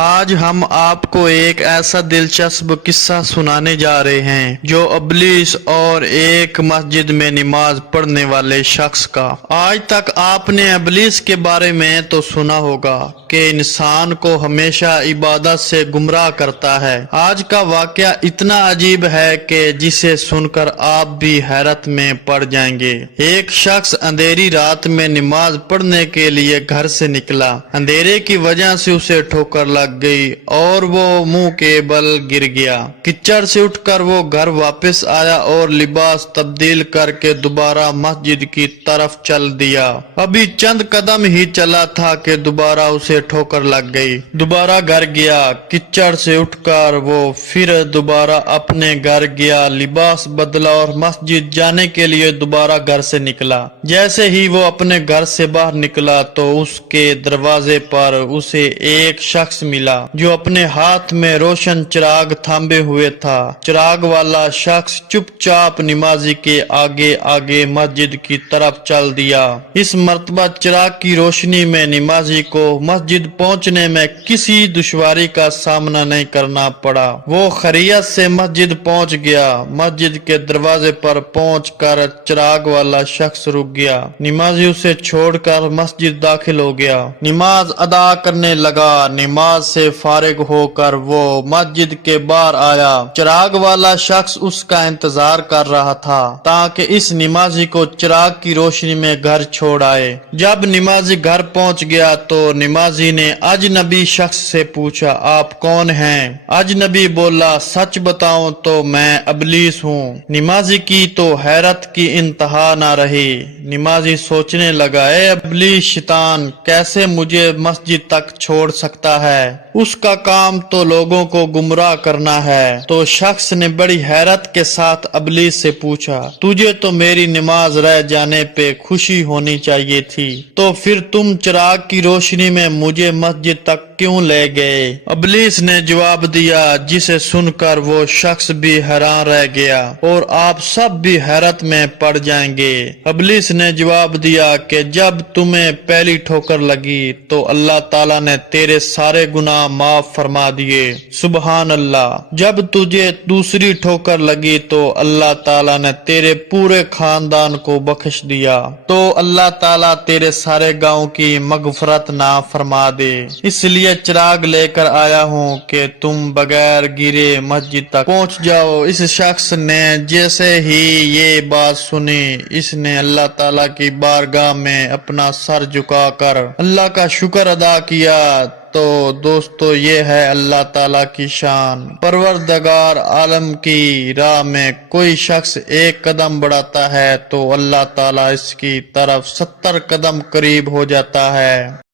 آج ہم آپ کو ایک ایسا دلچسپ قصہ سنانے جا رہے ہیں جو ابلیس اور ایک مسجد میں نماز پڑھنے والے شخص کا۔ آج تک آپ نے ابلیس کے بارے میں تو سنا ہوگا کہ انسان کو ہمیشہ عبادت سے گمراہ کرتا ہے۔ آج کا واقعہ اتنا عجیب ہے کہ جسے سن کر آپ بھی حیرت میں پڑ جائیں گے۔ ایک شخص اندھیری رات میں نماز پڑھنے کے لیے گھر سے نکلا۔ اندھیرے کی وجہ سے اسے ٹھوکر لگ گئی اور وہ منہ کے بل گر گیا۔ کچڑ سے اٹھ کر وہ گھر واپس آیا اور لباس تبدیل کر کے دوبارہ مسجد کی طرف چل دیا۔ ابھی چند قدم ہی چلا تھا کہ دوبارہ اسے ٹھوکر لگ گئی۔ دوبارہ گھر گیا، کچڑ سے اٹھ کر وہ پھر دوبارہ اپنے گھر گیا، لباس بدلا اور مسجد جانے کے لیے دوبارہ گھر سے نکلا۔ جیسے ہی وہ اپنے گھر سے باہر نکلا تو اس کے دروازے پر اسے ایک شخص ملا جو اپنے ہاتھ میں روشن چراغ تھامے ہوئے تھا۔ چراغ والا شخص چپ چاپ نمازی کے آگے آگے مسجد کی طرف چل دیا۔ اس مرتبہ چراغ کی روشنی میں نمازی کو مسجد پہنچنے میں کسی دشواری کا سامنا نہیں کرنا پڑا۔ وہ خیریت سے مسجد پہنچ گیا۔ مسجد کے دروازے پر پہنچ کر چراغ والا شخص رک گیا۔ نمازی اسے چھوڑ کر مسجد داخل ہو گیا۔ نماز ادا کرنے لگا۔ نماز سے فارغ ہو کر وہ مسجد کے باہر آیا۔ چراغ والا شخص اس کا انتظار کر رہا تھا تاکہ اس نمازی کو چراغ کی روشنی میں گھر چھوڑ آئے۔ جب نمازی گھر پہنچ گیا تو نمازی نے اجنبی شخص سے پوچھا، آپ کون ہیں؟ اجنبی بولا، سچ بتاؤں تو میں ابلیس ہوں۔ نمازی کی تو حیرت کی انتہا نہ رہی۔ نمازی سوچنے لگا، اے ابلیس شیطان، کیسے مجھے مسجد تک چھوڑ سکتا ہے؟ اس کا کام تو لوگوں کو گمراہ کرنا ہے۔ تو شخص نے بڑی حیرت کے ساتھ ابلیس سے پوچھا، تجھے تو میری نماز رہ جانے پہ خوشی ہونی چاہیے تھی، تو پھر تم چراغ کی روشنی میں مجھے مسجد تک کیوں لے گئے؟ ابلیس نے جواب دیا، جسے سن کر وہ شخص بھی حیران رہ گیا اور آپ سب بھی حیرت میں پڑ جائیں گے۔ ابلیس نے جواب دیا کہ جب تمہیں پہلی ٹھوکر لگی تو اللہ تعالیٰ نے تیرے سارے گناہ معاف فرما دیے۔ سبحان اللہ۔ جب تجھے دوسری ٹھوکر لگی تو اللہ تعالیٰ نے تیرے پورے خاندان کو بخش دیا، تو اللہ تعالیٰ تیرے سارے گاؤں کی مغفرت نہ فرما دے۔ اس لیے چراغ لے کر آیا ہوں کہ تم بغیر گرے مسجد تک پہنچ جاؤ۔ اس شخص نے جیسے ہی یہ بات سنی، اس نے اللہ تعالیٰ کی بارگاہ میں اپنا سر جھکا کر اللہ کا شکر ادا کیا۔ تو دوستو، یہ ہے اللہ تعالیٰ کی شان۔ پروردگار عالم کی راہ میں کوئی شخص ایک قدم بڑھاتا ہے تو اللہ تعالیٰ اس کی طرف 70 قدم قریب ہو جاتا ہے۔